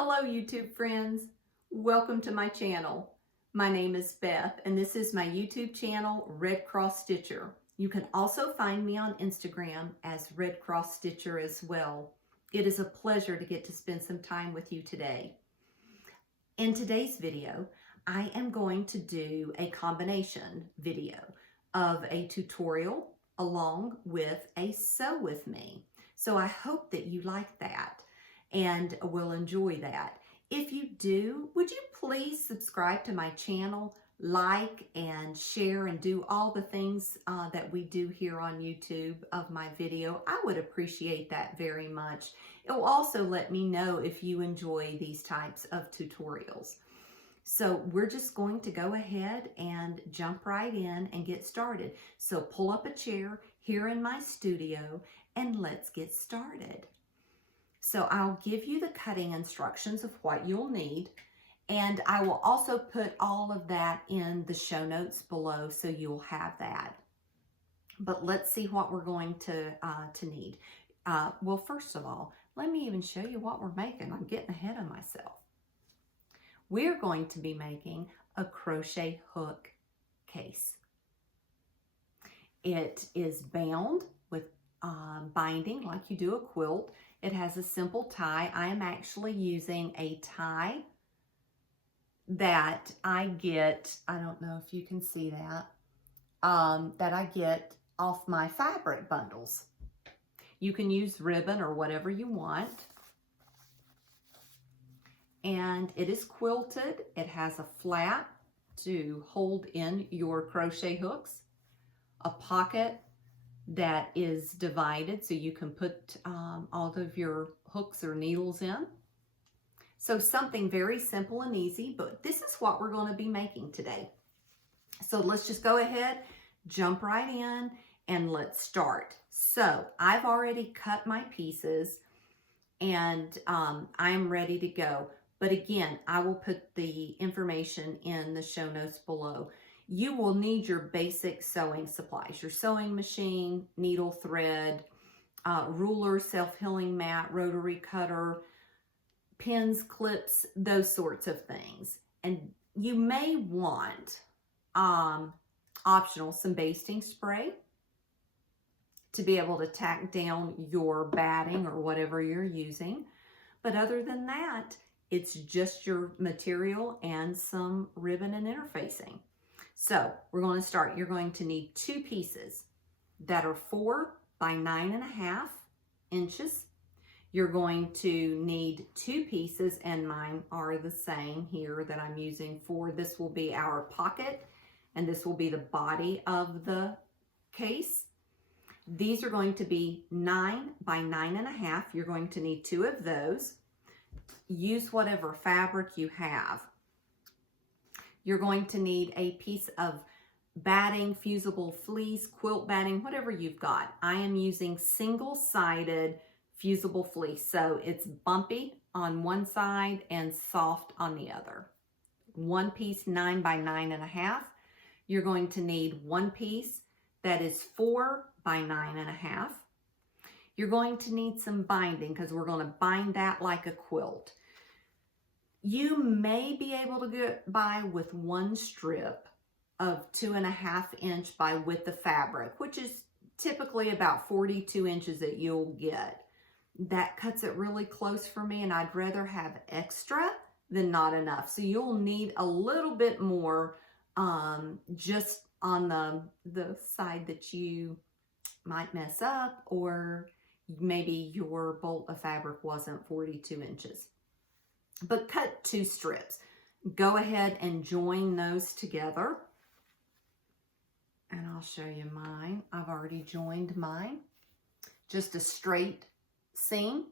Hello YouTube friends, welcome to my channel. My name is Beth and this is my YouTube channel, Red Cross Stitcher. You can also find me on Instagram as Red Cross Stitcher as well. It is a pleasure to get to spend some time with you today. In today's video, I am going to do a combination video of a tutorial along with a sew with me. So I hope that you like that and will enjoy that. If you do, would you please subscribe to my channel, like and share and do all the things that we do here on YouTube of my video? I would appreciate that very much. It will also let me know if you enjoy these types of tutorials. So we're just going to go ahead and jump right in and get started. So pull up a chair here in my studio and let's get started. So I'll give you the cutting instructions of what you'll need, and I will also put all of that in the show notes below so you'll have that. But let's see what we're going to need. Well, first of all, let me even show you what we're making. I'm getting ahead of myself. We're going to be making a crochet hook case. It is bound with binding like you do a quilt. It has a simple tie. I am actually using a tie that I get, I don't know if you can see that, that I get off my fabric bundles. You can use ribbon or whatever you want. And it is quilted. It has a flap to hold in your crochet hooks, a pocket that is divided so you can put all of your hooks or needles in. So something very simple and easy, but this is what we're going to be making today. So let's just go ahead, jump right in, and let's start. So I've already cut my pieces and I'm ready to go. But again, I will put the information in the show notes below. You will need your basic sewing supplies, your sewing machine, needle, thread, ruler, self-healing mat, rotary cutter, pins, clips, those sorts of things. And you may want, optional, some basting spray to be able to tack down your batting or whatever you're using. But other than that, it's just your material and some ribbon and interfacing. So we're going to start. You're going to need two pieces that are 4 by 9.5 inches. You're going to need two pieces, and mine are the same here that I'm using for. This will be our pocket, and this will be the body of the case. These are going to be 9 by 9.5. You're going to need two of those. Use whatever fabric you have. You're going to need a piece of batting, fusible fleece, quilt batting, whatever you've got. I am using single-sided fusible fleece, so it's bumpy on one side and soft on the other. One piece 9 by 9.5. You're going to need one piece that is 4 by 9.5. You're going to need some binding because we're going to bind that like a quilt. You may be able to get by with one strip of 2.5 inch by width of fabric, which is typically about 42 inches that you'll get. That cuts it really close for me, and I'd rather have extra than not enough. So you'll need a little bit more just on the side that you might mess up, or maybe your bolt of fabric wasn't 42 inches. But cut two strips. Go ahead and join those together. And I'll show you mine. I've already joined mine. Just a straight seam.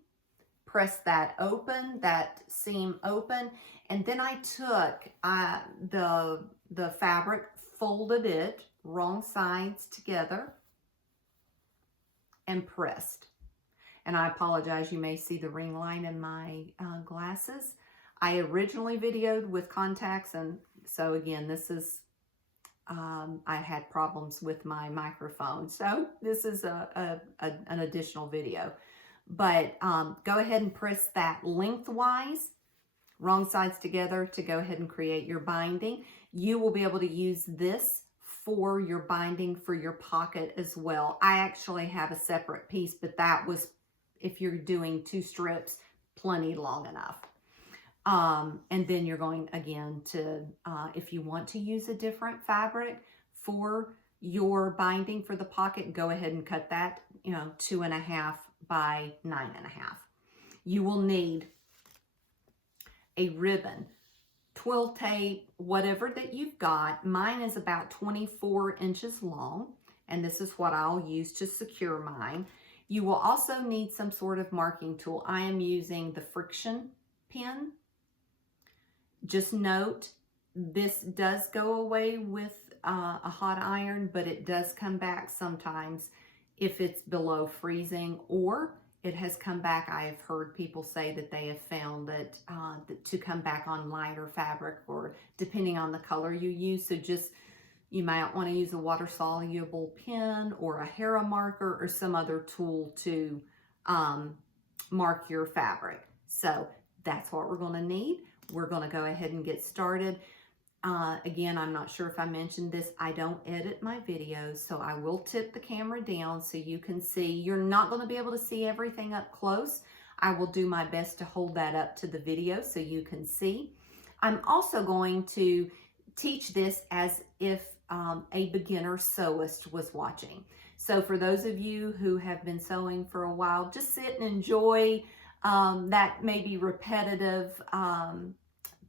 Press that open, that seam open. And then I took the fabric, folded it wrong sides together, and pressed. And I apologize, you may see the ring light in my glasses. I originally videoed with contacts, and so again, this is, I had problems with my microphone. So this is an additional video. But go ahead and press that lengthwise wrong sides together to go ahead and create your binding. You will be able to use this for your binding for your pocket as well. I actually have a separate piece, but that was, if you're doing 2 strips, plenty long enough. And then you're going again to, if you want to use a different fabric for your binding for the pocket, go ahead and cut that, 2.5 by 9.5. You will need a ribbon, twill tape, whatever that you've got. Mine is about 24 inches long, and this is what I'll use to secure mine. You will also need some sort of marking tool. I am using the friction pin. Just note, this does go away with a hot iron, but it does come back sometimes if it's below freezing, or it has come back. I have heard people say that they have found that to come back on lighter fabric, or depending on the color you use. So just, you might want to use a water soluble pen or a Hera marker or some other tool to mark your fabric. So that's what we're going to need. We're going to go ahead and get started. Again, I'm not sure if I mentioned this. I don't edit my videos, so I will tip the camera down so you can see. You're not going to be able to see everything up close. I will do my best to hold that up to the video so you can see. I'm also going to teach this as if a beginner sewist was watching. So for those of you who have been sewing for a while, just sit and enjoy that maybe repetitive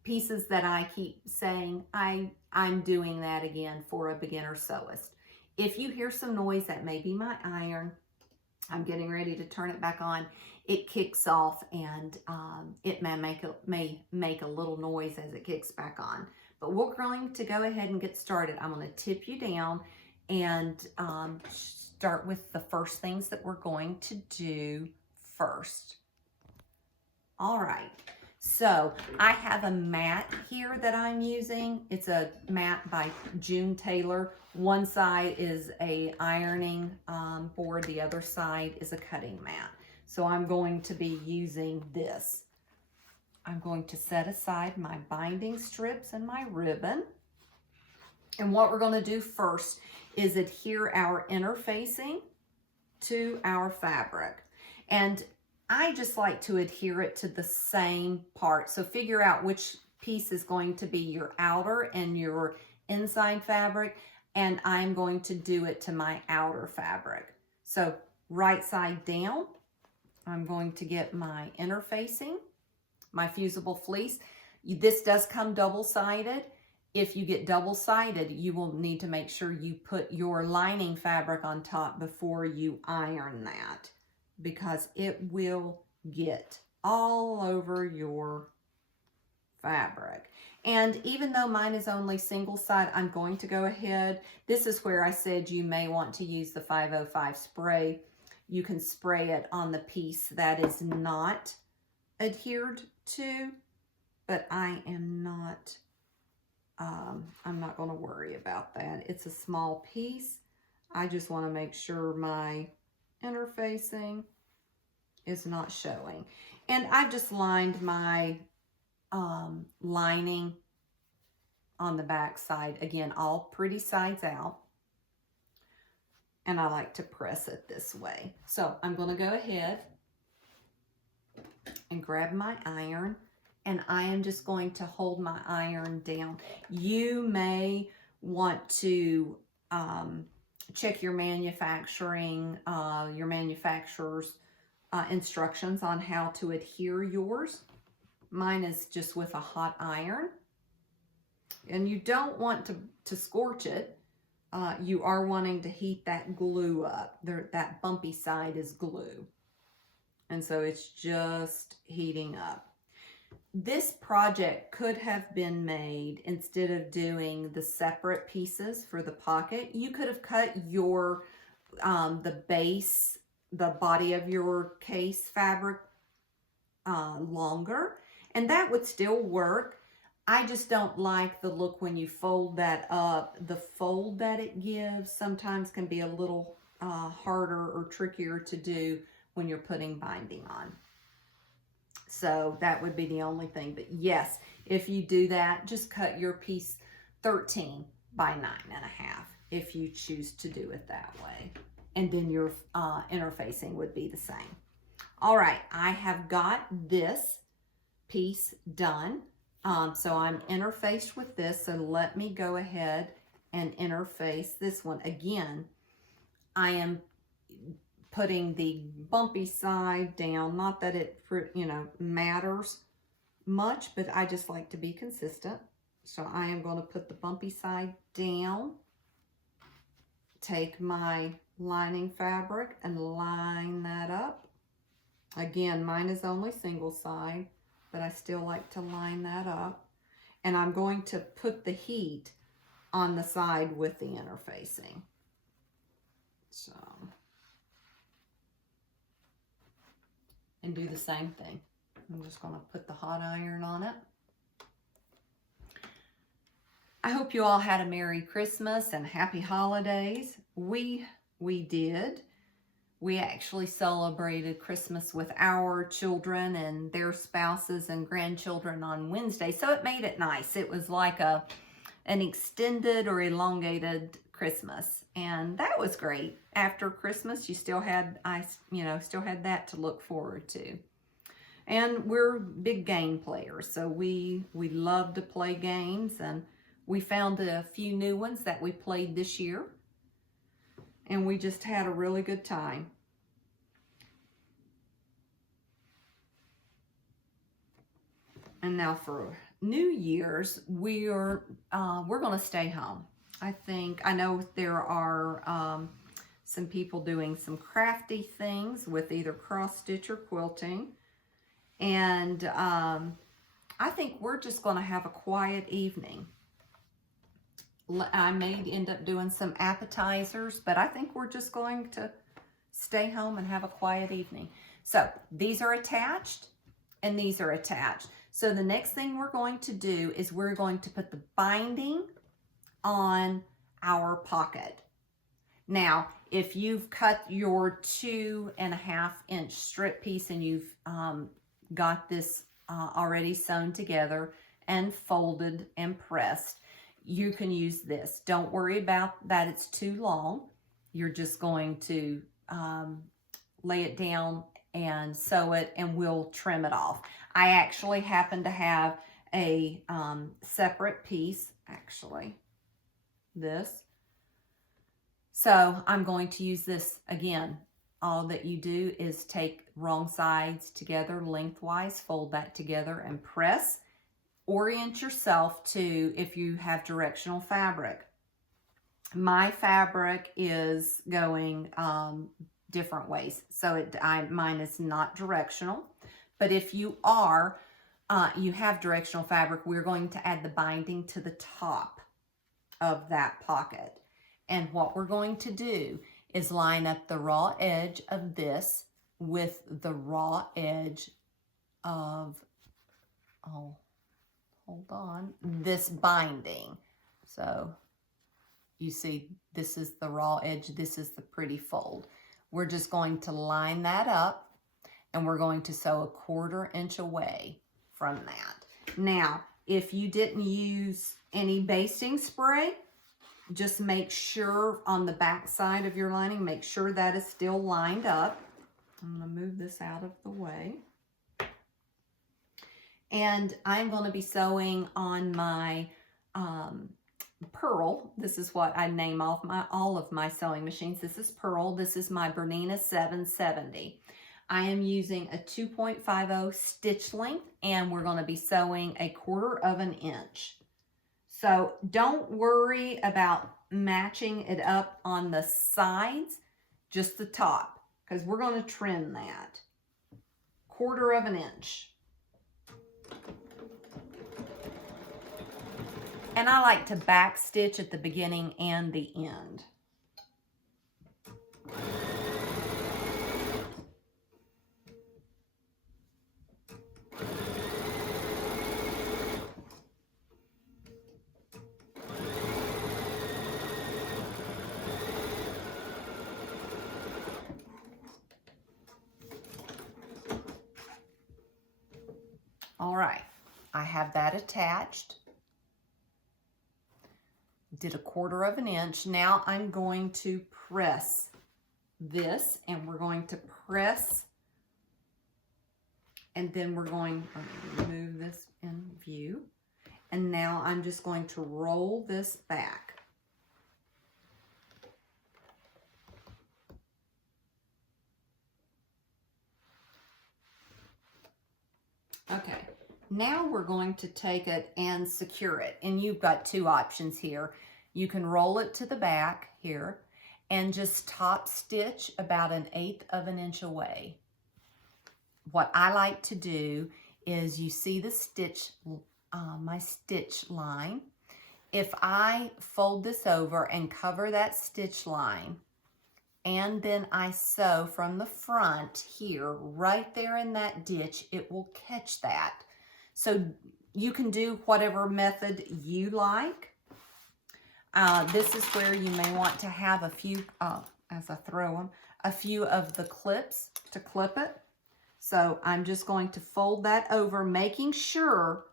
pieces that I keep saying. I'm doing that again for a beginner sewist. If you hear some noise, that may be my iron. I'm getting ready to turn it back on. It kicks off, and it may make a little noise as it kicks back on. But we're going to go ahead and get started. I'm going to tip you down and start with the first things that we're going to do first. All right. So I have a mat here that I'm using. It's a mat by June Taylor. One side is a ironing board. The other side is a cutting mat. So I'm going to be using this. I'm going to set aside my binding strips and my ribbon. And what we're going to do first is adhere our interfacing to our fabric. And I just like to adhere it to the same part. So figure out which piece is going to be your outer and your inside fabric. And I'm going to do it to my outer fabric. So right side down, I'm going to get my interfacing, my fusible fleece. This does come double-sided. If you get double-sided, you will need to make sure you put your lining fabric on top before you iron that, because it will get all over your fabric. And even though mine is only single side, I'm going to go ahead. This is where I said you may want to use the 505 spray. You can spray it on the piece that is not adhered to, but I am not, I'm not going to worry about that. It's a small piece. I just want to make sure my interfacing is not showing. And I've just lined my lining on the back side. Again, all pretty sides out. And I like to press it this way. So I'm going to go ahead and grab my iron. And I am just going to hold my iron down. You may want to check your manufacturer's instructions on how to adhere yours. Mine is just with a hot iron. And you don't want to scorch it. You are wanting to heat that glue up. That bumpy side is glue. And so it's just heating up. This project could have been made, instead of doing the separate pieces for the pocket, you could have cut your, the base, the body of your case fabric longer, and that would still work. I just don't like the look when you fold that up. The fold that it gives sometimes can be a little harder or trickier to do when you're putting binding on. So that would be the only thing. But yes, if you do that, just cut your piece 13 by 9.5 if you choose to do it that way. And then your interfacing would be the same. All right, I have got this piece done. So I'm interfaced with this. So let me go ahead and interface this one. Again, I am putting the bumpy side down. Not that it, matters much, but I just like to be consistent. So I am going to put the bumpy side down. Take my lining fabric and line that up. Again, mine is only single side, but I still like to line that up. And I'm going to put the heat on the side with the interfacing. So, and do the same thing. I'm just going to put the hot iron on it. I hope you all had a Merry Christmas and Happy Holidays. We did. We actually celebrated Christmas with our children and their spouses and grandchildren on Wednesday, so it made it nice. It was like an extended or elongated Christmas, and that was great. After Christmas, you still had still had that to look forward to. And we're big game players, so we love to play games, and we found a few new ones that we played this year. And we just had a really good time. And now for New Year's, we're going to stay home. I know there are some people doing some crafty things with either cross stitch or quilting. And I think we're just going to have a quiet evening. I may end up doing some appetizers, but I think we're just going to stay home and have a quiet evening. So these are attached and these are attached. So the next thing we're going to do is we're going to put the binding on our pocket. Now, if you've cut your 2.5 inch strip piece and you've got this already sewn together and folded and pressed, you can use this. Don't worry about that it's too long. You're just going to lay it down and sew it, and we'll trim it off. I actually happen to have a separate piece, actually, this. So I'm going to use this again. All that you do is take wrong sides together lengthwise, fold that together and press. Orient yourself to if you have directional fabric. My fabric is going different ways, so mine is not directional. But if you you have directional fabric, we're going to add the binding to the top of that pocket. And what we're going to do is line up the raw edge of this with the raw edge of, hold on, this binding. So you see, this is the raw edge, this is the pretty fold. We're just going to line that up, and we're going to sew 1/4 inch away from that. Now, if you didn't use any basting spray, just make sure on the back side of your lining, make sure that is still lined up. I'm going to move this out of the way. And I'm going to be sewing on my Pearl. This is what I name all of my sewing machines. This is Pearl. This is my Bernina 770. I am using a 2.50 stitch length, and we're going to be sewing 1/4 inch. So don't worry about matching it up on the sides, just the top, because we're going to trim that. 1/4 inch. And I like to back stitch at the beginning and the end. All right, I have that attached. Did 1/4 of an inch. Now I'm going to press this, and we're going to press, and then we're going to remove this in view. And now I'm just going to roll this back. Okay, now we're going to take it and secure it. And you've got 2 options here. You can roll it to the back here and just top stitch about 1/8 of an inch away. What I like to do is, you see the stitch, my stitch line. If I fold this over and cover that stitch line, and then I sew from the front here, right there in that ditch, it will catch that. So you can do whatever method you like. This is where you may want to have a few, as I throw them, a few of the clips to clip it. So I'm just going to fold that over, making sure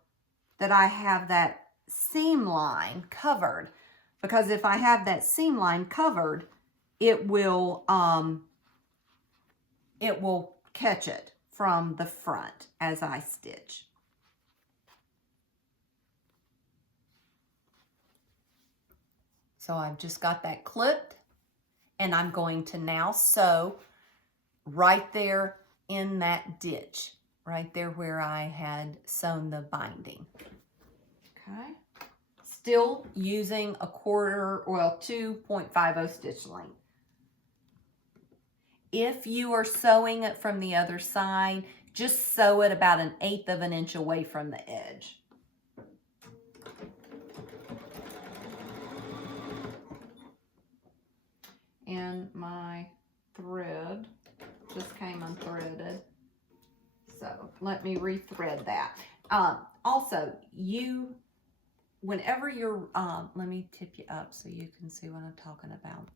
that I have that seam line covered. Because if I have that seam line covered, it will catch it from the front as I stitch. So I've just got that clipped, and I'm going to now sew right there in that ditch, right there where I had sewn the binding. Okay. Still using 2.50 stitch length. If you are sewing it from the other side, just sew it about 1/8 of an inch away from the edge. And my thread just came unthreaded, so let me rethread that. Also, whenever you're, let me tip you up so you can see what I'm talking about.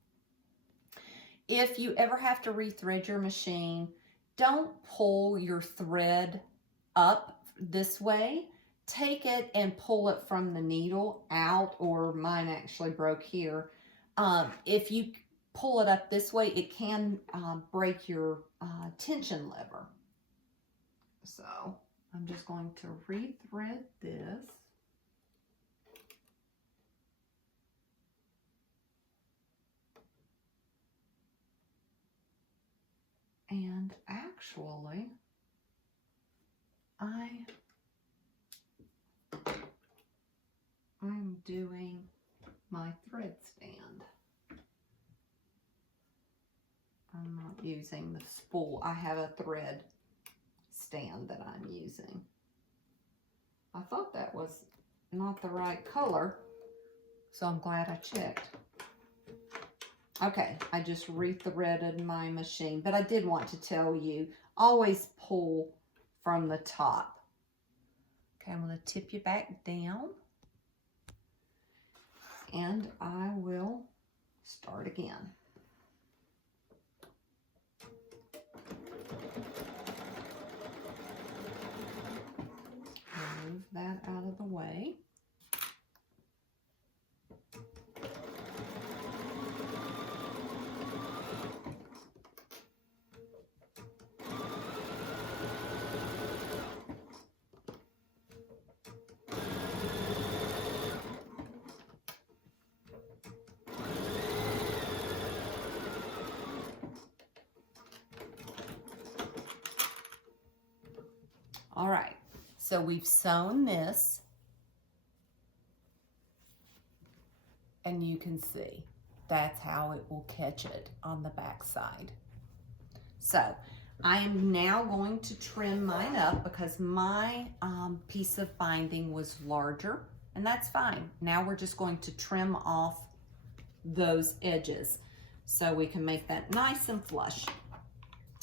If you ever have to rethread your machine, don't pull your thread up this way. Take it and pull it from the needle out, or mine actually broke here. If you pull it up this way, it can break your tension lever. So I'm just going to rethread this. And actually, I'm doing my thread stand. I'm not using the spool. I have a thread stand that I'm using. I thought that was not the right color, so I'm glad I checked. Okay, I just rethreaded my machine, but I did want to tell you, always pull from the top. Okay, I'm going to tip you back down, and I will start again. Move that out of the way. All right, so we've sewn this, and you can see that's how it will catch it on the back side. So I am now going to trim mine up because my piece of binding was larger, and that's fine. Now we're just going to trim off those edges so we can make that nice and flush.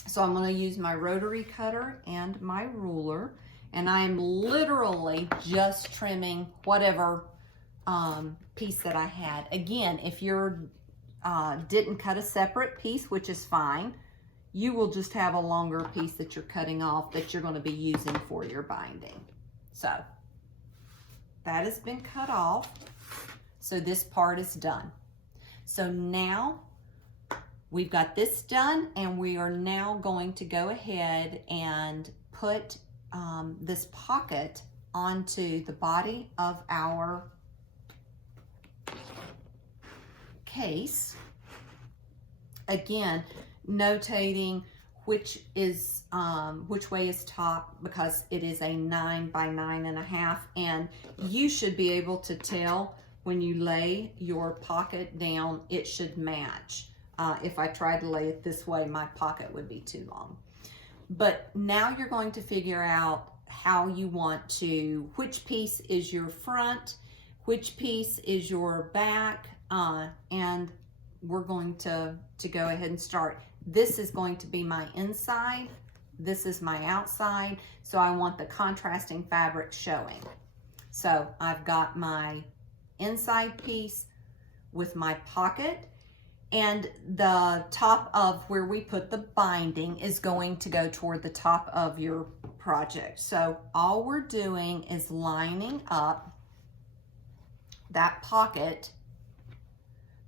So I'm going to use my rotary cutter and my ruler, and I'm literally just trimming whatever piece that I had. Again, if you didn't cut a separate piece, which is fine, you will just have a longer piece that you're cutting off that you're going to be using for your binding. So that has been cut off. So this part is done. So now we've got this done, and we are now going to go ahead and put this pocket onto the body of our case. Again, notating which way is top, because it is a 9 by 9.5, and you should be able to tell when you lay your pocket down, it should match. If I tried to lay it this way, my pocket would be too long. But now you're going to figure out how you want to, which piece is your front, which piece is your back, and we're going to go ahead and start. This is going to be my inside, this is my outside, so I want the contrasting fabric showing. So I've got my inside piece with my pocket, and the top of where we put the binding is going to go toward the top of your project. So all we're doing is lining up that pocket,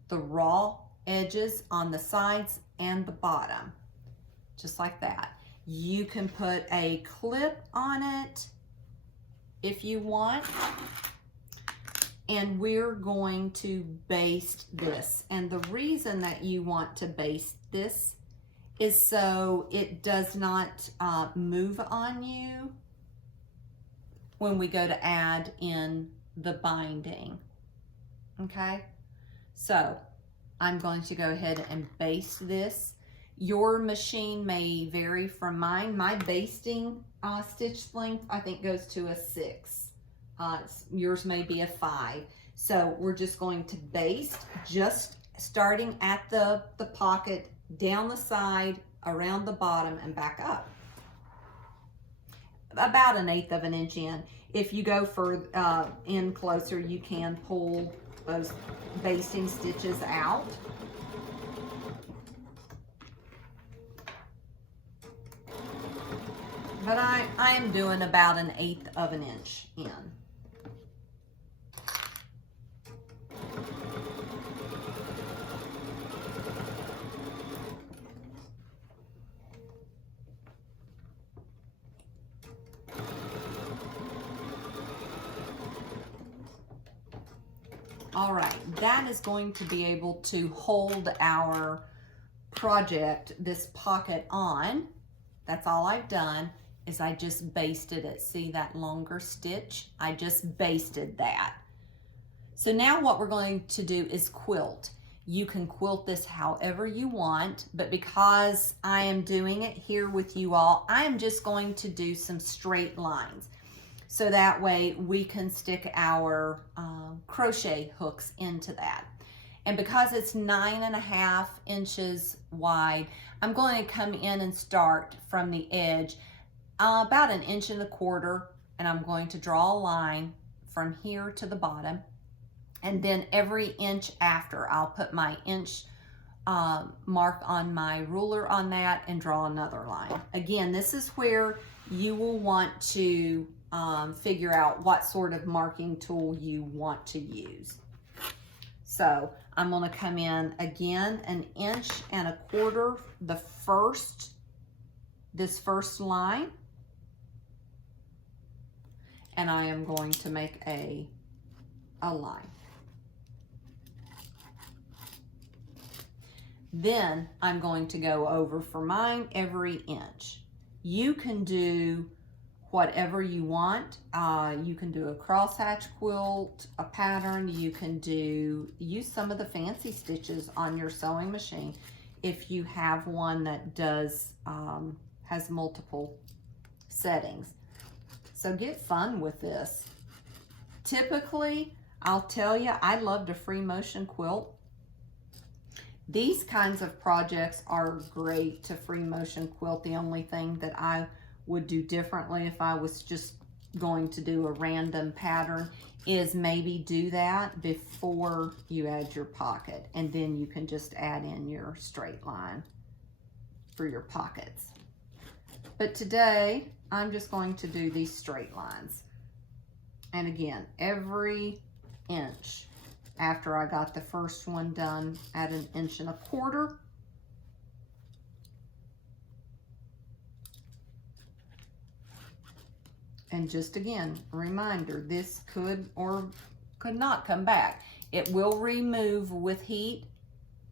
the raw edges on the sides and the bottom, just like that. You can put a clip on it if you want, and we're going to baste this. And the reason that you want to baste this is so it does not move on you when we go to add in the binding. Okay, so I'm going to go ahead and baste this. Your machine may vary from mine. My basting stitch length, I think, goes to a 6. Yours may be a 5. So we're just going to baste, just starting at the pocket, down the side, around the bottom, and back up. About 1/8 of an inch in. If you go in closer, you can pull those basting stitches out. But I am doing about 1/8 of an inch in. All right, that is going to be able to hold our project, this pocket on. That's all I've done, is I just basted it. See that longer stitch? I just basted that. So now what we're going to do is quilt. You can quilt this however you want, but because I am doing it here with you all, I am just going to do some straight lines. So that way we can stick our crochet hooks into that. And because it's 9.5 inches wide, I'm going to come in and start from the edge about 1.25 inches, and I'm going to draw a line from here to the bottom. And then every inch after, I'll put my inch mark on my ruler on that and draw another line. Again, this is where you will want to figure out what sort of marking tool you want to use. So I'm going to come in again 1.25 inches, this first line, and I am going to make a line. Then I'm going to go over for mine every inch. You can do whatever you want. You can do a crosshatch quilt, a pattern. You can use some of the fancy stitches on your sewing machine if you have one that does has multiple settings. So get fun with this. Typically, I'll tell you, I love to free motion quilt. These kinds of projects are great to free motion quilt. The only thing that I would do differently if I was just going to do a random pattern is maybe do that before you add your pocket, and then you can just add in your straight line for your pockets. But today I'm just going to do these straight lines. And again, every inch after I got the first one done at 1.25 inches. And just again, a reminder, this could or could not come back. It will remove with heat,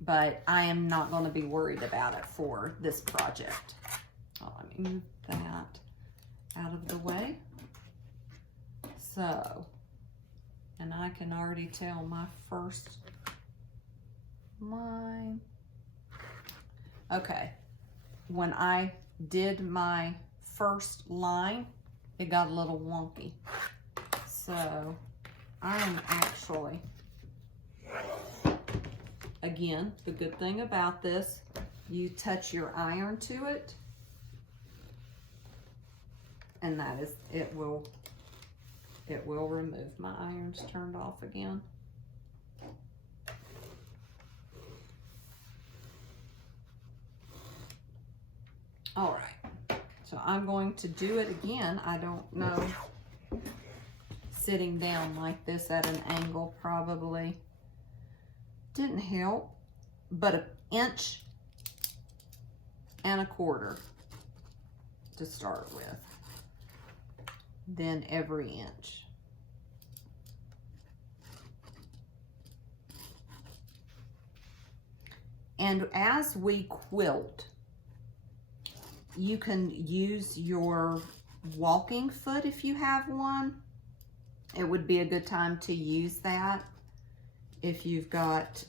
but I am not going to be worried about it for this project. Oh, let me move that out of the way. So, and I can already tell my first line. Okay, when I did my first line, it got a little wonky. So I am actually, again, the good thing about this, you touch your iron to it, and that is, it will remove. My iron's turned off again. All right, so I'm going to do it again. I don't know, sitting down like this at an angle probably didn't help, but 1.25 inches to start with, then every inch. And as we quilt, you can use your walking foot if you have one. It would be a good time to use that. If you've got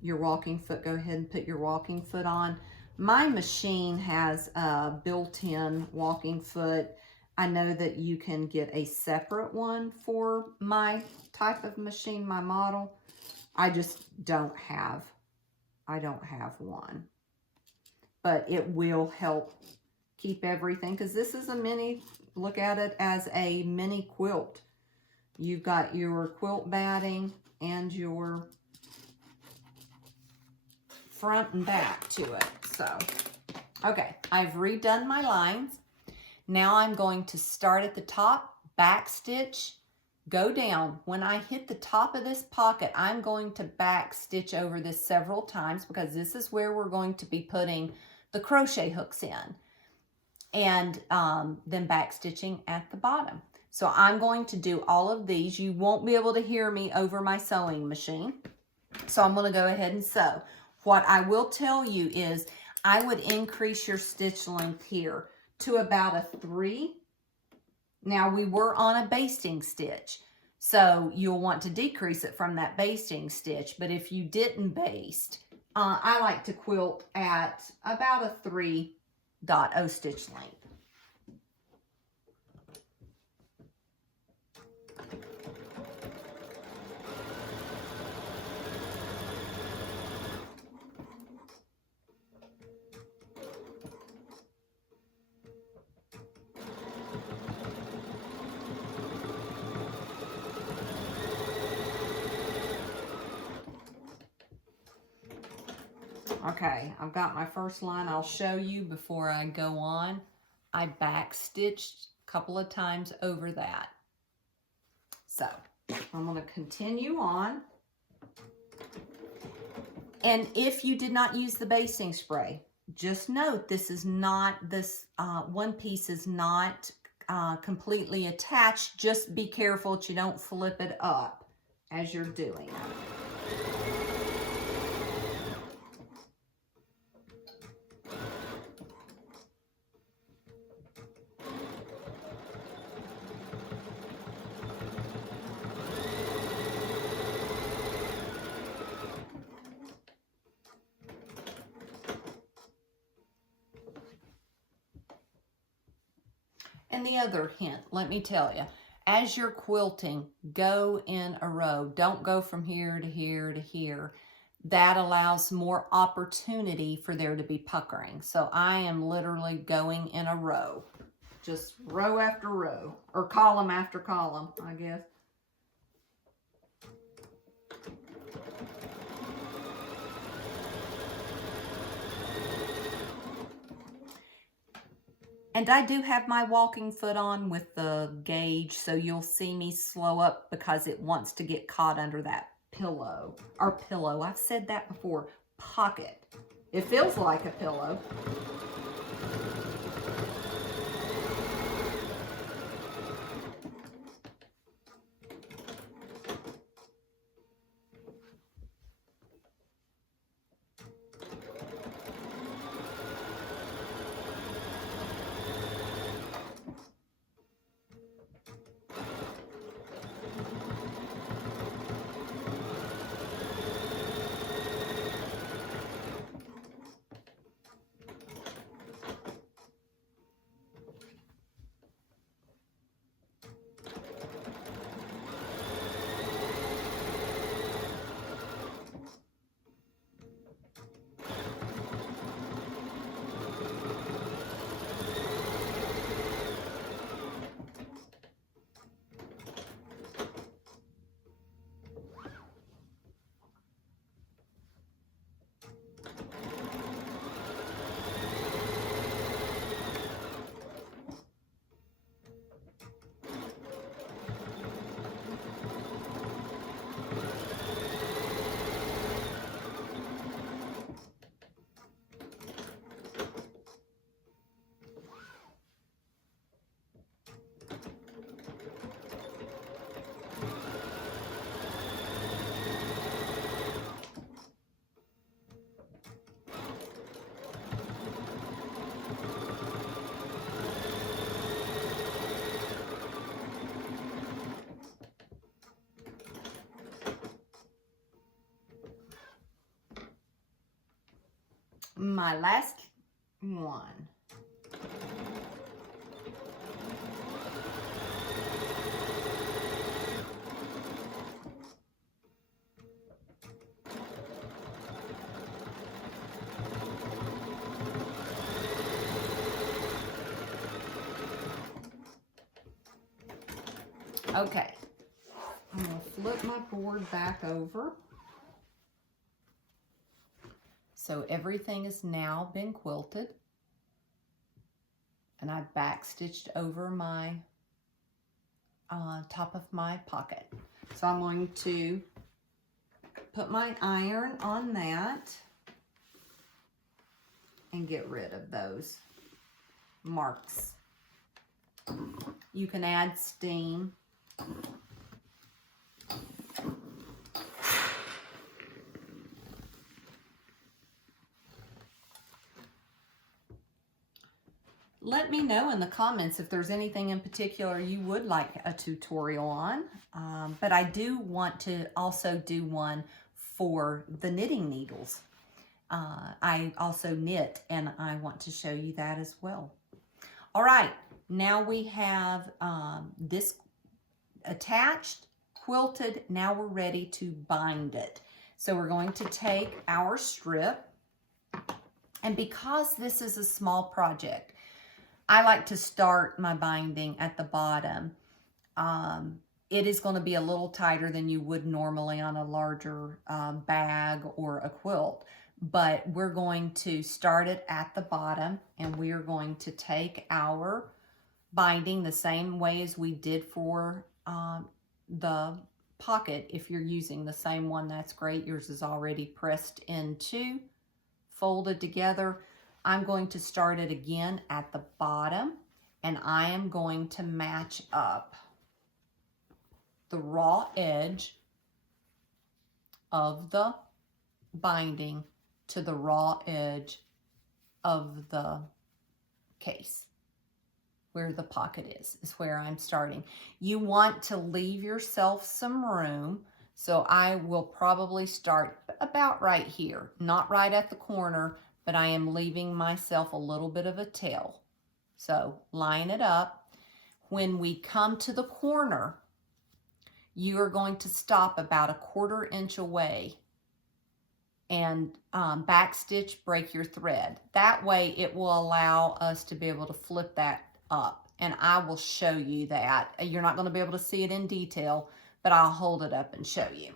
your walking foot, go ahead and put your walking foot on. My machine has a built-in walking foot. I know that you can get a separate one for my type of machine, my model. I just don't have one. But it will help keep everything, because this is a mini, look at it as a mini quilt. You've got your quilt batting and your front and back to it. So, okay, I've redone my lines. Now I'm going to start at the top, back stitch, go down. When I hit the top of this pocket, I'm going to back stitch over this several times, because this is where we're going to be putting the crochet hooks in, and then back stitching at the bottom. So I'm going to do all of these. You won't be able to hear me over my sewing machine, so I'm going to go ahead and sew. What I will tell you is I would increase your stitch length here to about a 3. Now we were on a basting stitch, so you'll want to decrease it from that basting stitch, but if you didn't baste, I like to quilt at about a 3.0 stitch length. Okay, I've got my first line. I'll show you before I go on. I back stitched a couple of times over that. So I'm going to continue on. And if you did not use the basting spray, just note this is not, this one piece is not completely attached. Just be careful that you don't flip it up as you're doing it. And the other hint, let me tell you, as you're quilting, go in a row. Don't go from here to here to here. That allows more opportunity for there to be puckering. So I am literally going in a row, just row after row, or column after column, I guess. And I do have my walking foot on with the gauge, so you'll see me slow up because it wants to get caught under that pillow. Or pillow, I've said that before, pocket. It feels like a pillow. My last one. Okay, I'm going to flip my board back over. So everything has now been quilted, and I backstitched over my top of my pocket. So I'm going to put my iron on that and get rid of those marks. You can add steam. Let me know in the comments if there's anything in particular you would like a tutorial on. But I do want to also do one for the knitting needles. I also knit, and I want to show you that as well. All right, now we have this attached, quilted. Now we're ready to bind it. So we're going to take our strip, and because this is a small project, I like to start my binding at the bottom. It is going to be a little tighter than you would normally on a larger bag or a quilt, but we're going to start it at the bottom, and we are going to take our binding the same way as we did for the pocket. If you're using the same one, that's great. Yours is already pressed into, folded together. I'm going to start it again at the bottom, and I am going to match up the raw edge of the binding to the raw edge of the case. Where the pocket is where I'm starting. You want to leave yourself some room, so I will probably start about right here, not right at the corner, but I am leaving myself a little bit of a tail. So line it up. When we come to the corner, you are going to stop about 1/4 inch away and backstitch, break your thread. That way it will allow us to be able to flip that up, and I will show you that. You're not going to be able to see it in detail, but I'll hold it up and show you.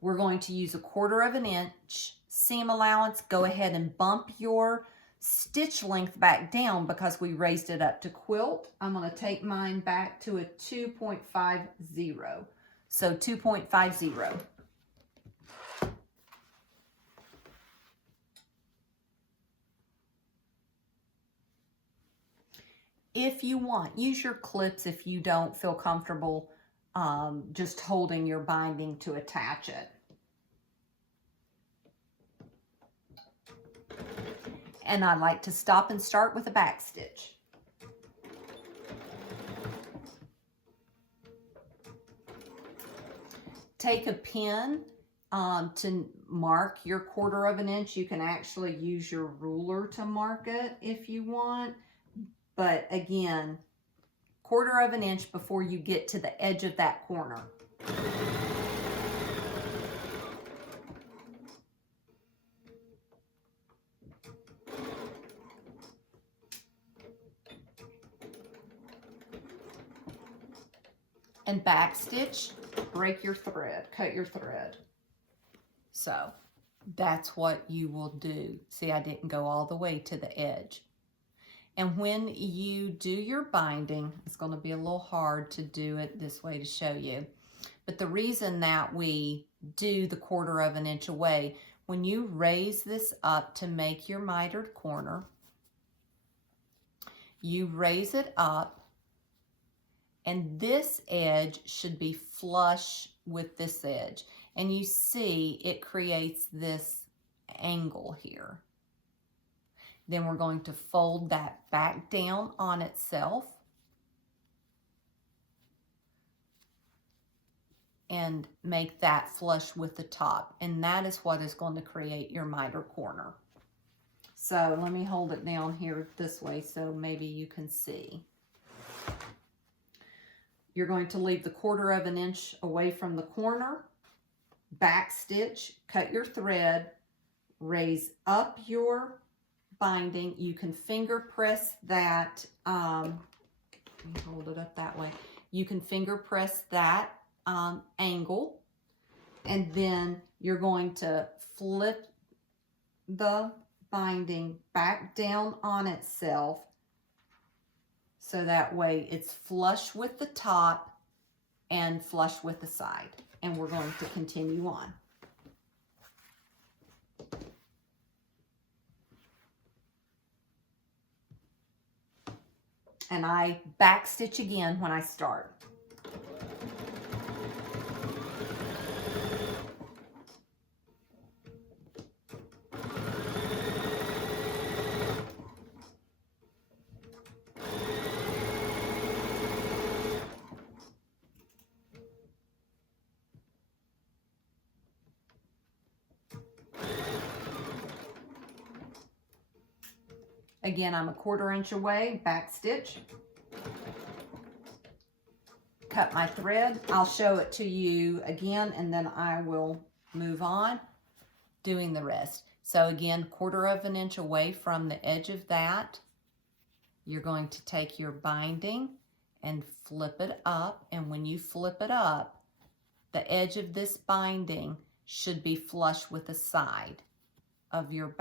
We're going to use 1/4 inch seam allowance. Go ahead and bump your stitch length back down because we raised it up to quilt. I'm going to take mine back to a 2.50. So 2.50. If you want, use your clips if you don't feel comfortable just holding your binding to attach it. And I like to stop and start with a back stitch. Take a pin to mark your 1/4 of an inch. You can actually use your ruler to mark it if you want. But again, 1/4 of an inch before you get to the edge of that corner. And back stitch, break your thread, cut your thread. So that's what you will do. See, I didn't go all the way to the edge. And when you do your binding, it's going to be a little hard to do it this way to show you. But the reason that we do the 1/4 of an inch away, when you raise this up to make your mitered corner, you raise it up, and this edge should be flush with this edge. And you see it creates this angle here. Then we're going to fold that back down on itself and make that flush with the top. And that is what is going to create your miter corner. So let me hold it down here this way so maybe you can see. You're going to leave the 1/4 of an inch away from the corner, back stitch, cut your thread, raise up your binding. You can finger press that, let me hold it up that way. You can finger press that angle, and then you're going to flip the binding back down on itself so that way it's flush with the top and flush with the side. And we're going to continue on. And I back stitch again when I start. Again, I'm a 1/4 inch away, back stitch. Cut my thread. I'll show it to you again, and then I will move on doing the rest. So again, 1/4 of an inch away from the edge of that, you're going to take your binding and flip it up. And when you flip it up, the edge of this binding should be flush with the side of your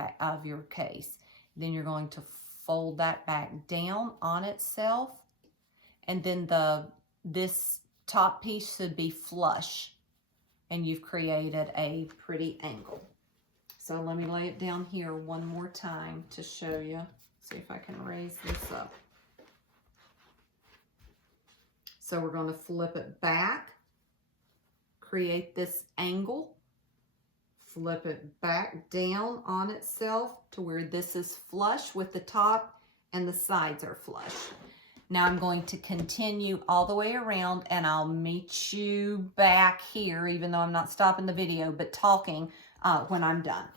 case. Then you're going to fold that back down on itself, and then this top piece should be flush, and you've created a pretty angle. So let me lay it down here one more time to show you. See if I can raise this up. So we're going to flip it back, create this angle, flip it back down on itself to where this is flush with the top and the sides are flush. Now I'm going to continue all the way around, and I'll meet you back here, even though I'm not stopping the video, but talking when I'm done.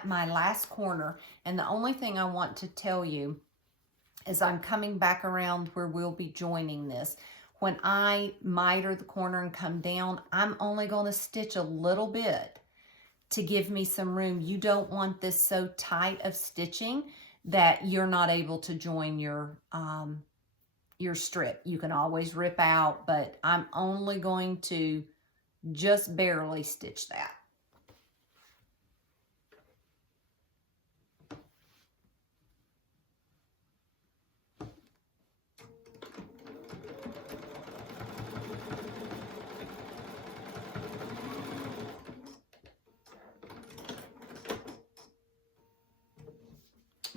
at my last corner, and the only thing I want to tell you is I'm coming back around where we'll be joining this. When I miter the corner and come down, I'm only going to stitch a little bit to give me some room. You don't want this so tight of stitching that you're not able to join your strip. You can always rip out, but I'm only going to just barely stitch that.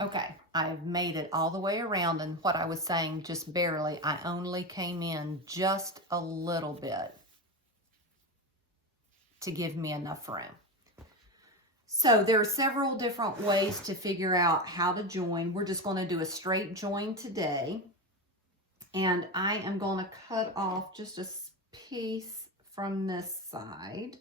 Okay, I've made it all the way around, and what I was saying, just barely, I only came in just a little bit to give me enough room. So there are several different ways to figure out how to join. We're just going to do a straight join today, and I am going to cut off just a piece from this side.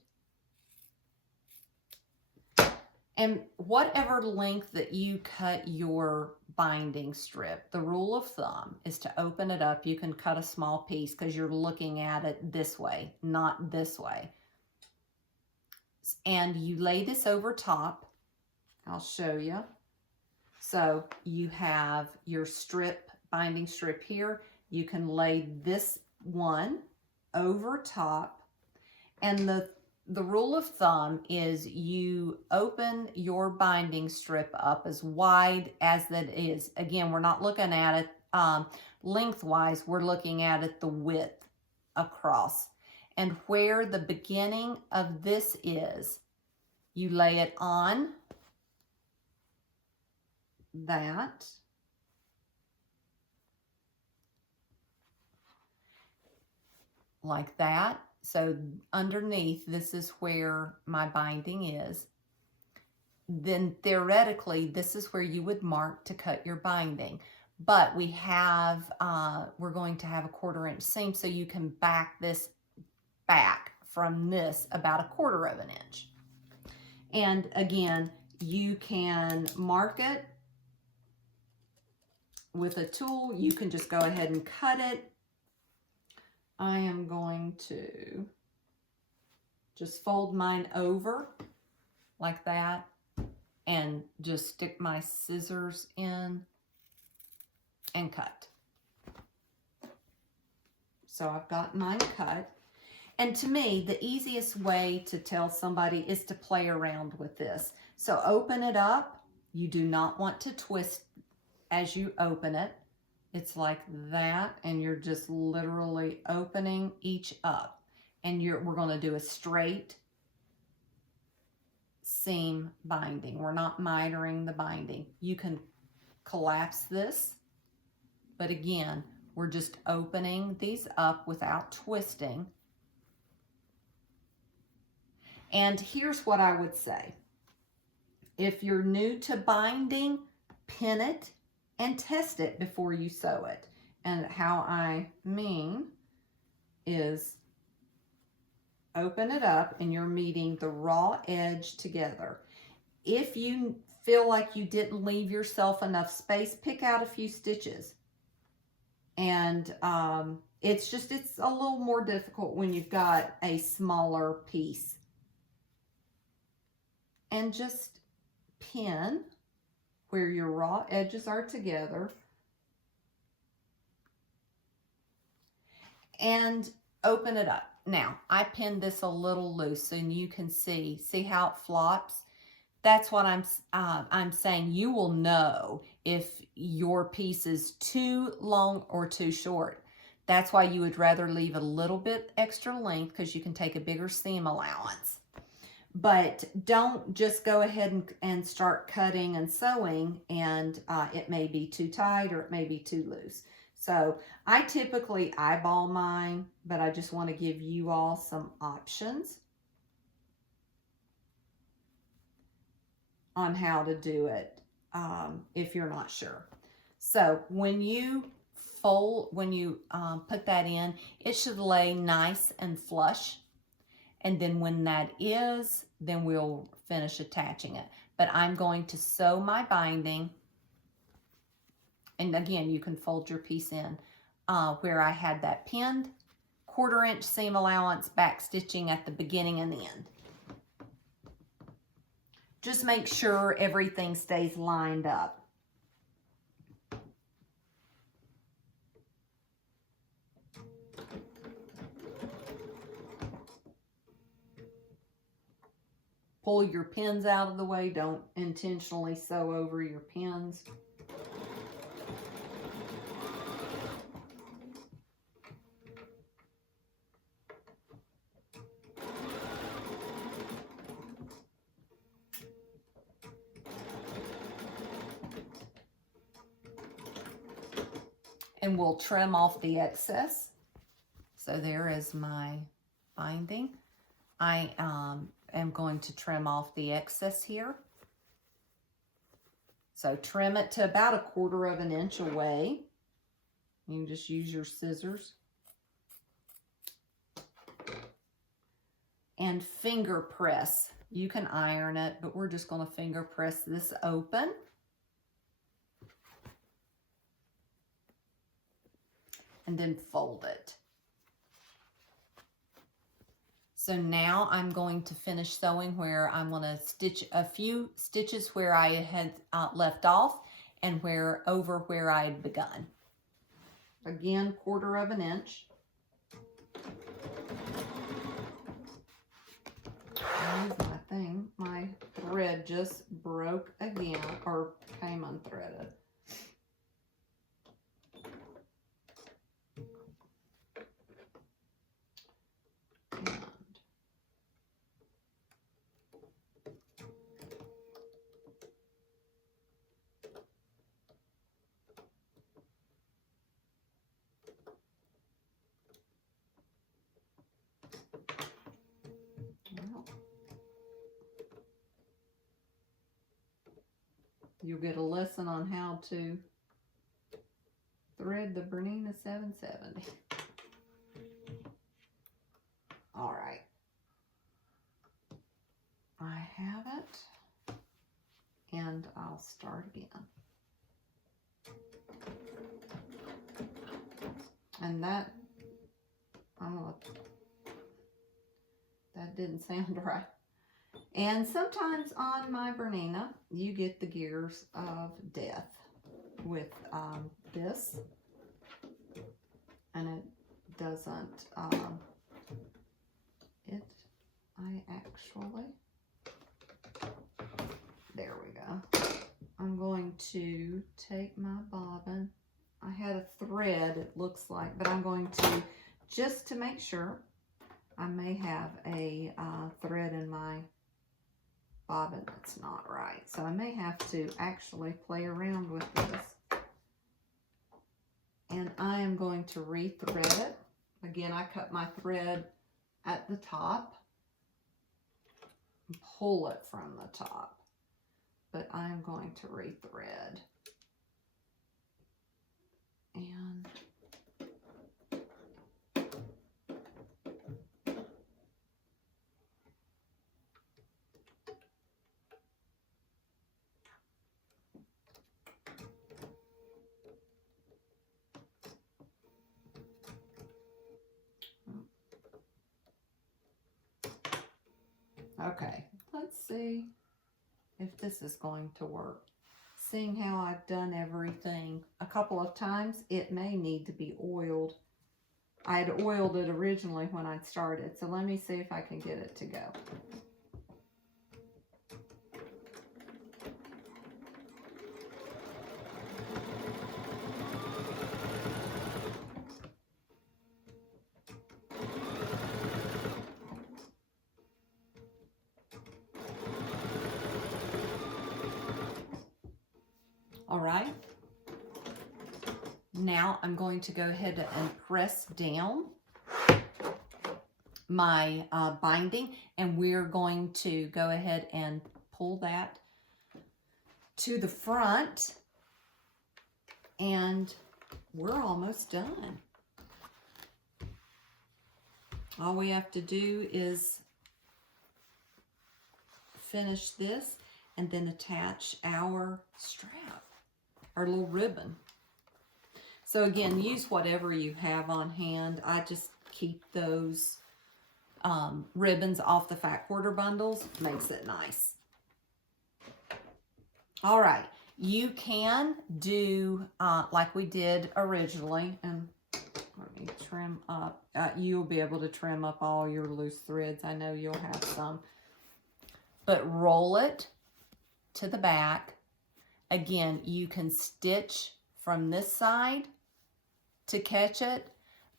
And whatever length that you cut your binding strip, the rule of thumb is to open it up. You can cut a small piece because you're looking at it this way, not this way. And you lay this over top. I'll show you. So you have your strip, binding strip here. You can lay this one over top, and the rule of thumb is you open your binding strip up as wide as that is. Again, we're not looking at it lengthwise, we're looking at it the width across. And where the beginning of this is, you lay it on that. Like that. So underneath, this is where my binding is. Then theoretically, this is where you would mark to cut your binding. But we have, we're going to have a 1/4 inch seam, so you can back this back from this about 1/4 inch. And again, you can mark it with a tool. You can just go ahead and cut it. I am going to just fold mine over like that and just stick my scissors in and cut. So I've got mine cut. And to me, the easiest way to tell somebody is to play around with this. So open it up. You do not want to twist as you open it. It's like that, and you're just literally opening each up. And we're going to do a straight seam binding. We're not mitering the binding. You can collapse this, but again, we're just opening these up without twisting. And here's what I would say. If you're new to binding, pin it and test it before you sew it. And how I mean is open it up and you're meeting the raw edge together. If you feel like you didn't leave yourself enough space, pick out a few stitches. And it's a little more difficult when you've got a smaller piece. And just pin where your raw edges are together, and open it up. Now, I pinned this a little loose, and you can see how it flops. That's what I'm saying. You will know if your piece is too long or too short. That's why you would rather leave a little bit extra length, because you can take a bigger seam allowance. But don't just go ahead and start cutting and sewing, and it may be too tight or it may be too loose. So I typically eyeball mine, but I just want to give you all some options on how to do it if you're not sure. So when you put that in, it should lay nice and flush. And then when that is, then we'll finish attaching it. but I'm going to sew my binding. And again, you can fold your piece in where I had that pinned 1/4 inch seam allowance back stitching at the beginning and the end. Just make sure everything stays lined up. Pull your pins out of the way. Don't intentionally sew over your pins. And we'll trim off the excess. So there is my binding. I am going to trim off the excess here. So trim it to about 1/4 inch away. You can just use your scissors. And finger press. You can iron it, but we're just going to finger press this open. And then fold it. So now I'm going to finish sewing where I'm going to stitch a few stitches where I had left off and over where I had begun. Again, 1/4 inch. Here's my thing. My thread just broke again, or came unthreaded. You'll get a lesson on how to thread the Bernina 770. All right. I have it. And I'll start again. And that didn't sound right. And sometimes on my Bernina, you get the gears of death with this. And it doesn't, there we go. I'm going to take my bobbin. I had a thread, it looks like, but I'm going to, just to make sure, I may have a thread in my bobbin that's not right. So I may have to actually play around with this. And I am going to re-thread it. Again, I cut my thread at the top and pull it from the top. But I'm going to re-thread. And okay, let's see if this is going to work. Seeing how I've done everything a couple of times, it may need to be oiled. I had oiled it originally when I started, so let me see if I can get it to go. All right, now I'm going to go ahead and press down my binding, and we're going to go ahead and pull that to the front, and we're almost done. All we have to do is finish this. and then attach our strap, our little ribbon. So again, use whatever you have on hand. I just keep those ribbons off the fat quarter bundles. Makes it nice. All right, you can do like we did originally, and let me trim up. You'll be able to trim up all your loose threads. I know you'll have some. But roll it to the back. Again, you can stitch from this side to catch it,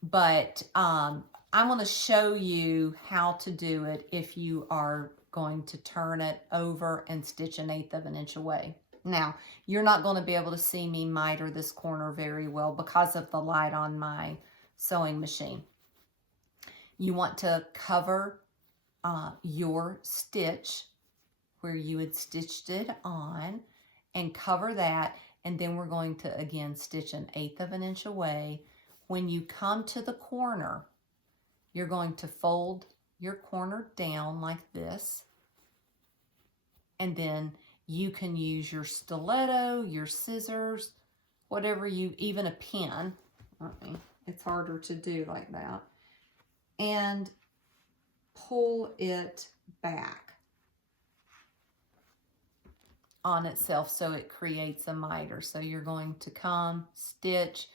but I'm going to show you how to do it if you are going to turn it over and stitch 1/8 of an inch away. Now, you're not going to be able to see me miter this corner very well because of the light on my sewing machine. You want to cover your stitch where you had stitched it on, and cover that, and then we're going to again stitch 1/8 of an inch away. When you come to the corner, you're going to fold your corner down like this, and then you can use your stiletto, your scissors, whatever you, even a pin. It's harder to do like that. And pull it back on itself so it creates a miter. So you're going to come, stitch,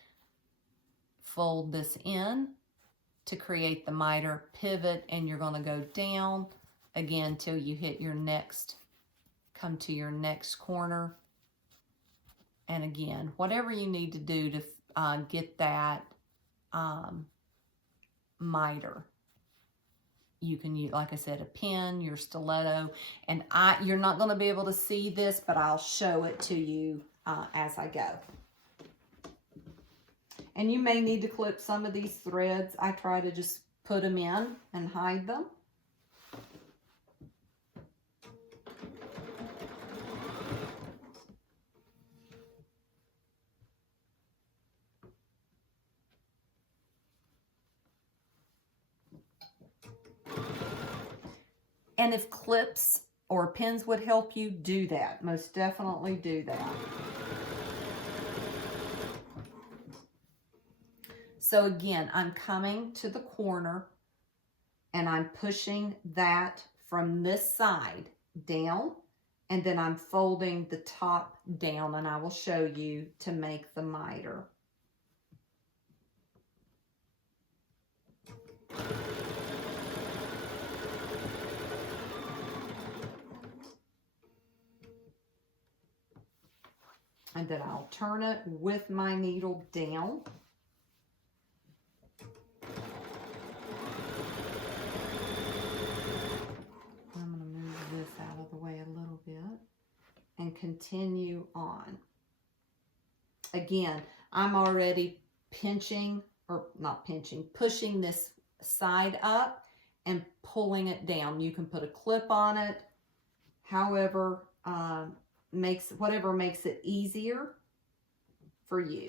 fold this in to create the miter, pivot, and you're going to go down again till you hit your next, come to your next corner. And again, whatever you need to do to get that miter. You can use, like I said, a pin, your stiletto, and you're not going to be able to see this, but I'll show it to you as I go. And you may need to clip some of these threads. I try to just put them in and hide them. And if clips or pins would help you, do that. Most definitely do that. So again, I'm coming to the corner and I'm pushing that from this side down, and then I'm folding the top down, and I will show you to make the miter. And then I'll turn it with my needle down. I'm going to move this out of the way a little bit and continue on. Again, I'm already pinching, or not pinching, pushing this side up and pulling it down. You can put a clip on it, however, whatever makes it easier for you.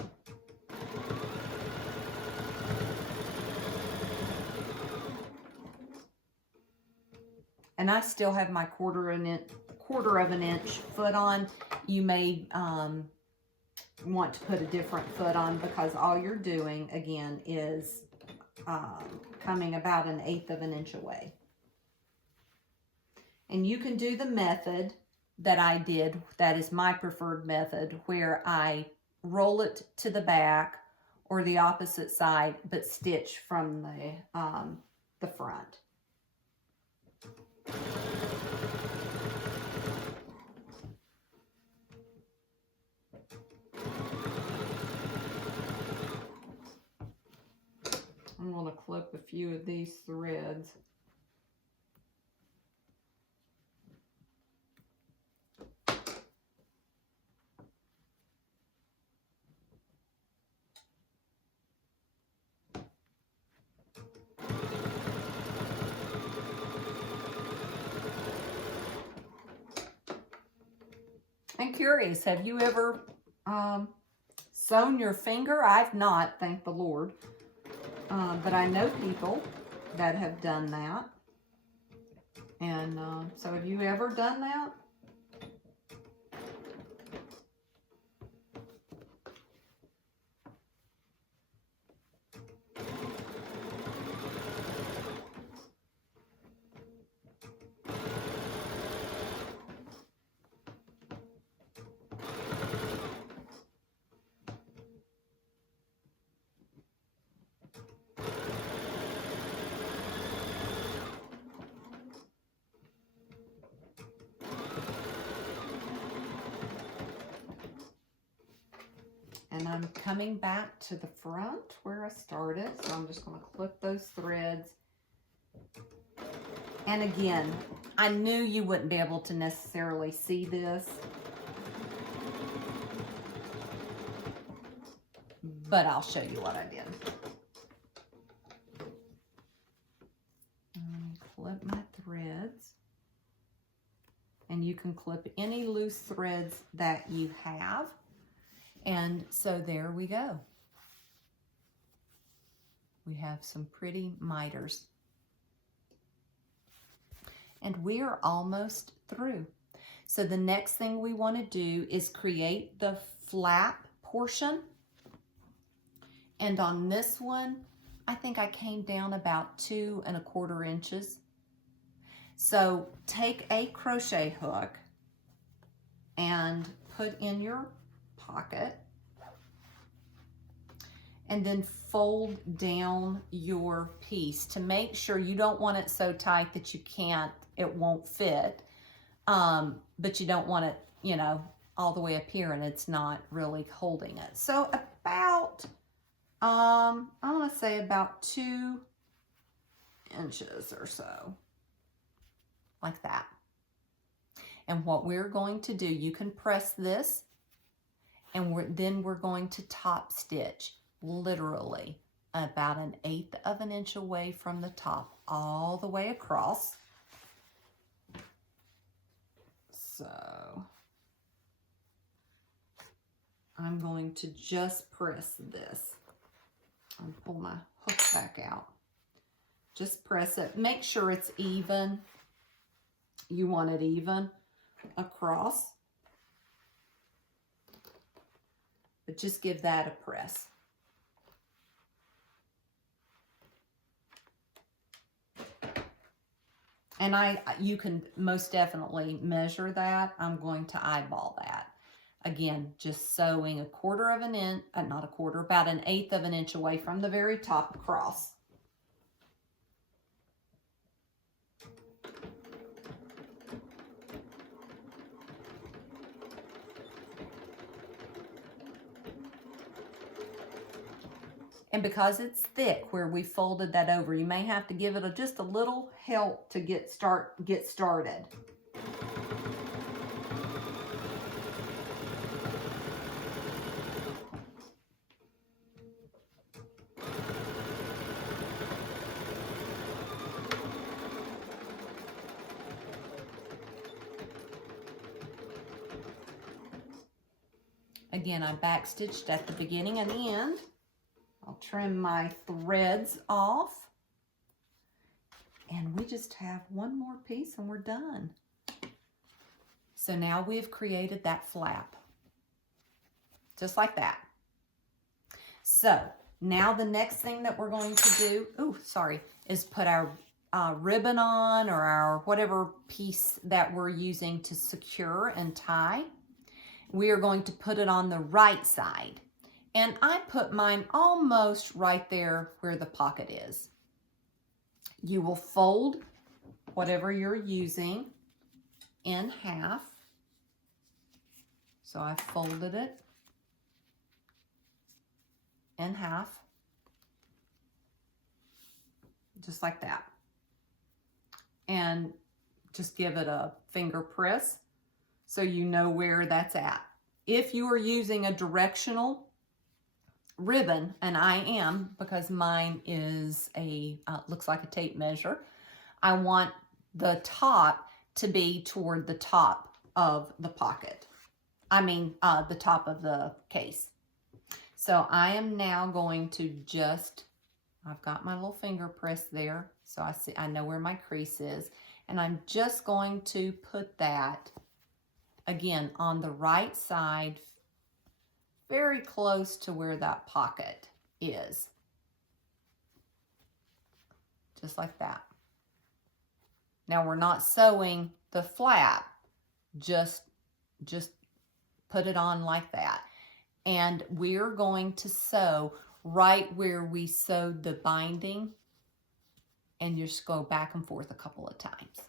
And I still have my quarter of an inch foot on. You may want to put a different foot on, because all you're doing again is coming about 1/8 of an inch away. And you can do the method that I did, that is my preferred method, where I roll it to the back or the opposite side, but stitch from the front. I'm going to clip a few of these threads. I'm curious, have you ever sewn your finger? I've not, thank the Lord. But I know people that have done that. And so have you ever done that? And I'm coming back to the front where I started. So I'm just going to clip those threads. And again, I knew you wouldn't be able to necessarily see this, but I'll show you what I did. Clip my threads. And you can clip any loose threads that you have. And so there we go. We have some pretty miters. And we are almost through. So the next thing we want to do is create the flap portion. And on this one, I think I came down about 2 1/4 inches. So take a crochet hook and put in your pocket, and then fold down your piece to make sure you don't want it so tight that you can't, it won't fit, but you don't want it, you know, all the way up here and it's not really holding it. So about, I'm gonna say about 2 inches or so, like that. And what we're going to do, you can press this, and then we're going to top stitch literally about 1/8 of an inch away from the top all the way across. So I'm going to just press this. I'll pull my hook back out. Just press it. Make sure it's even. You want it even across. But just give that a press. And you can most definitely measure that. I'm going to eyeball that. Again, just sewing 1/4 of an inch, not a quarter, about 1/8 of an inch away from the very top across. And because it's thick where we folded that over, you may have to give it just a little help to get started. Again, I backstitched at the beginning and the end. I'll trim my threads off. And we just have one more piece and we're done. So now we've created that flap. Just like that. So now the next thing that we're going to do, is put our ribbon on, or our whatever piece that we're using to secure and tie. We are going to put it on the right side. And I put mine almost right there where the pocket is. You will fold whatever you're using in half. So I folded it in half, just like that. And just give it a finger press so you know where that's at. If you are using a directional ribbon, and I am, because mine is looks like a tape measure, I want the top to be toward the top of the pocket. The top of the case. So I am now going to I've got my little finger press there, so I know where my crease is, and I'm just going to put that again on the right side, very close to where that pocket is. Just like that. Now we're not sewing the flap, just put it on like that. And we're going to sew right where we sewed the binding, and you just go back and forth a couple of times.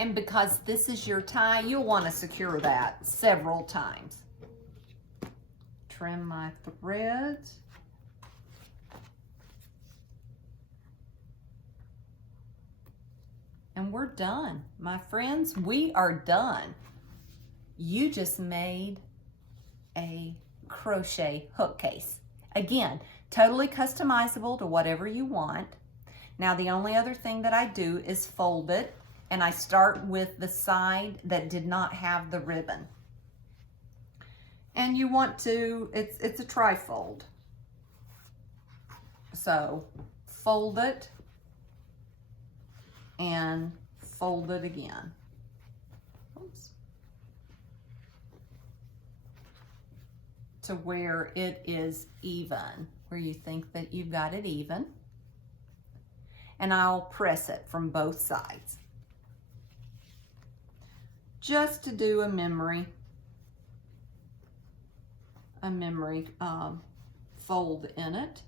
And because this is your tie, you'll want to secure that several times. Trim my threads. And we're done. My friends, we are done. You just made a crochet hook case. Again, totally customizable to whatever you want. Now the only other thing that I do is fold it, and I start with the side that did not have the ribbon. And you want to, it's a tri-fold. So fold it and fold it again. Oops. To where it is even, where you think that you've got it even. And I'll press it from both sides. Just to do a memory fold in it.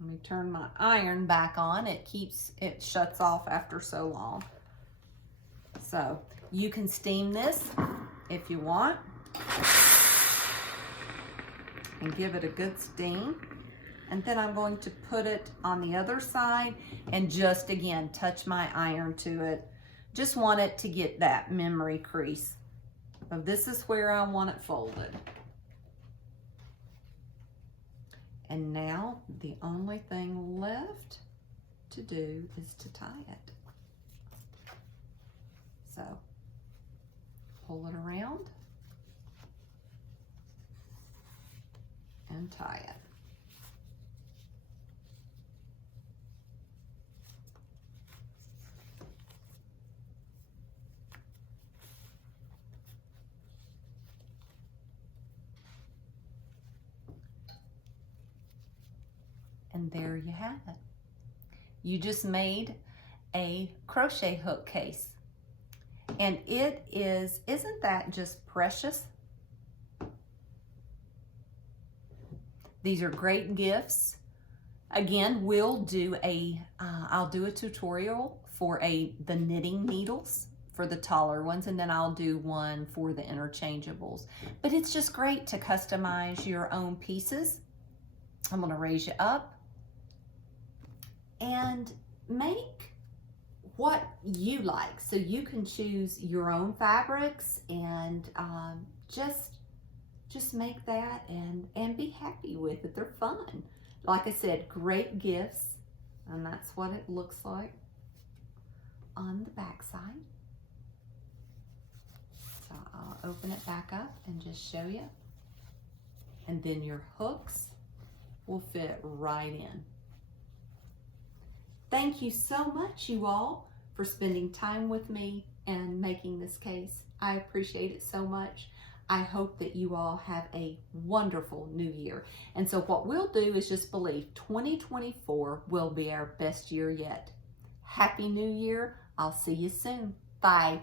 Let me turn my iron back on. It shuts off after so long. So you can steam this if you want and give it a good steam. And then I'm going to put it on the other side and just again touch my iron to it. Just want it to get that memory crease of this is where I want it folded. And now the only thing left to do is to tie it. So pull it around and tie it. And there you have it. You just made a crochet hook case. And it is, isn't that just precious? These are great gifts. Again, we'll do I'll do a tutorial for the knitting needles for the taller ones, and then I'll do one for the interchangeables. But it's just great to customize your own pieces. I'm gonna raise you up and make what you like. So you can choose your own fabrics and just make that and be happy with it. They're fun. Like I said, great gifts. And that's what it looks like on the back side. So I'll open it back up and just show you. And then your hooks will fit right in. Thank you so much, you all, for spending time with me and making this case. I appreciate it so much. I hope that you all have a wonderful new year. And so what we'll do is just believe 2024 will be our best year yet. Happy New Year. I'll see you soon. Bye.